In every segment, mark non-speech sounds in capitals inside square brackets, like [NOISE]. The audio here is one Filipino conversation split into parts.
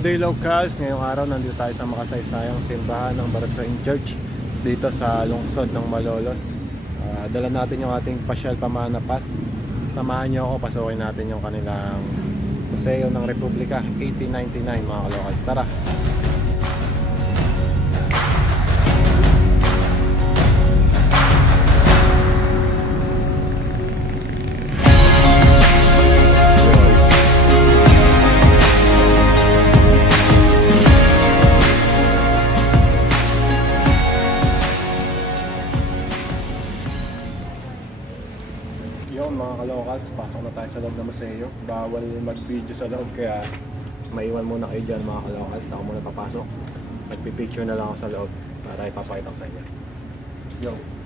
Good day locals, ngayong araw nandito tayo sa makasaysayang simbahan ng Barasain Church dito sa lungsod ng Malolos. Ah, dala natin yung ating pasyal pamana pass. Samahan nyo ako, pasukin natin yung kanilang Museo ng Republika 1899 mga kalokals. Tara! Mga kalokals, pasok na tayo sa loob ng museo. Bawal mag-video sa loob kaya maiwan muna kayo dyan mga kalokals. Ako muna papasok. Nagpipicture na lang ako sa loob para ipapakita ko sa inyo. Let's go!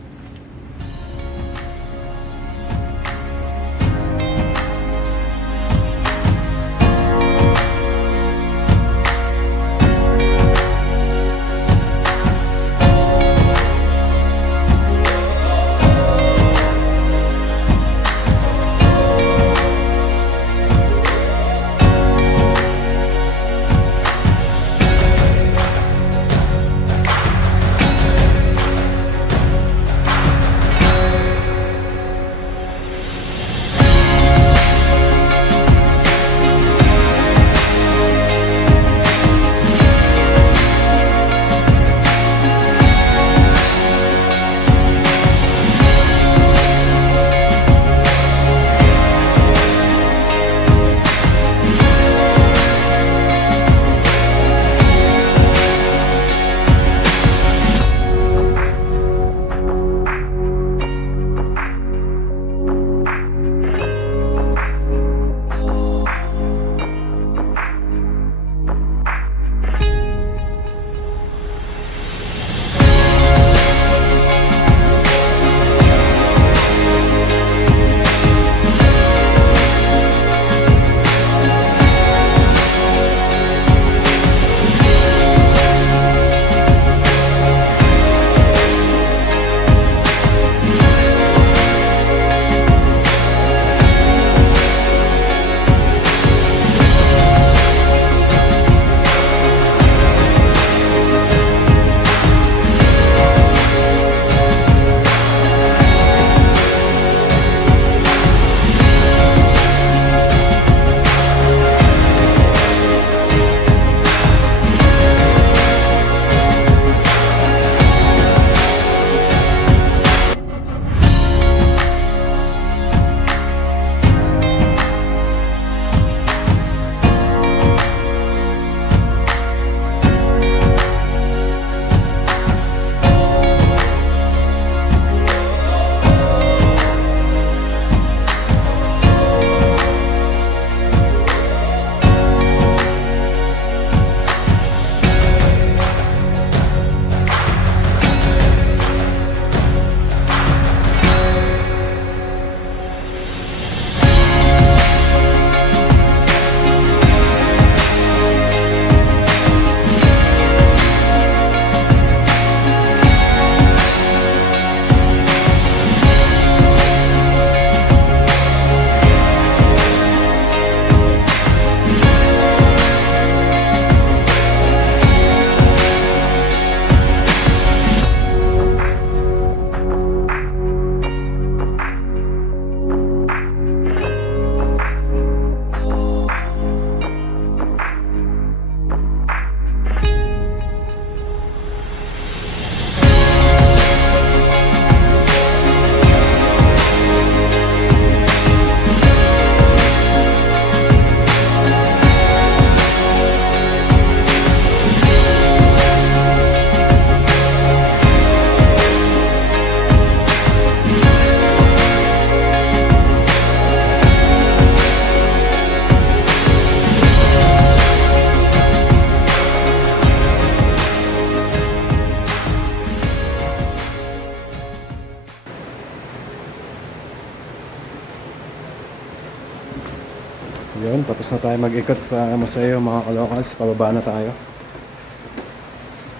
Yun, tapos na tayo mag-ikot sa museo mga kalokals. Pababa na tayo.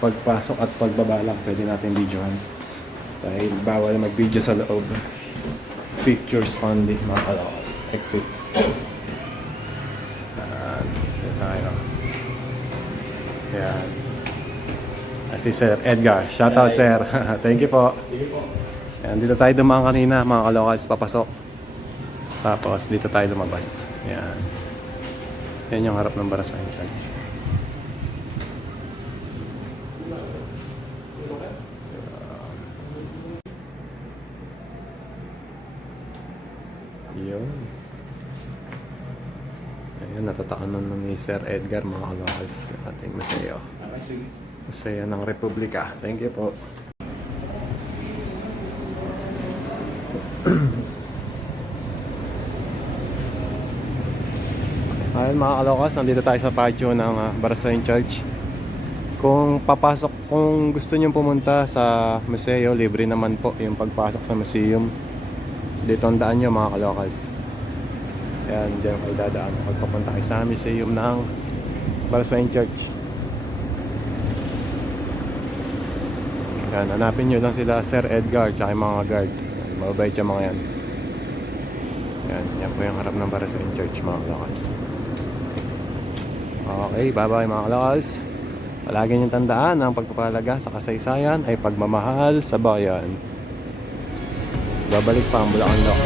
Pagpasok at pagbaba lang, pwede natin videohan. Dahil bawal mag-video sa loob. Pictures only mga kalokals. Exit. Ayan, dito tayo. si Sir Edgar. Shoutout, Sir. [LAUGHS] Thank you po. Ayan, dito tayo dumaan kanina, mga kalocals, papasok. Tapos, dito tayo lumabas. Ayan. Yan yung harap ng Baraswing Church. Yun. Ayun, natatakan na ni Sir Edgar, mga kalocals, ating masaya. Masaya ng Republika. Thank you po. Ayun mga kalokas, nandito tayo sa patio ng uh, Baraswain Church. Kung papasok, kung gusto nyo pumunta sa museo, libre naman po yung pagpasok sa museum. Dito ang daan nyo mga kalokals. Ayan, diyan kayo dadaan. Pagpapunta kayo sa museum ng Baraswain Church. Yan, hanapin nyo lang sila Sir Edgar yung mga guard. Mababait yung mga yan. Yan, yan po yung harap ng Baraswain Church mga kalokals. Okay, bye-bye mga kalokals. Palagi niyong tandaan ang pagpapalaga sa kasaysayan ay pagmamahal sa bayan. Babalik pa ang Bulacan Lock.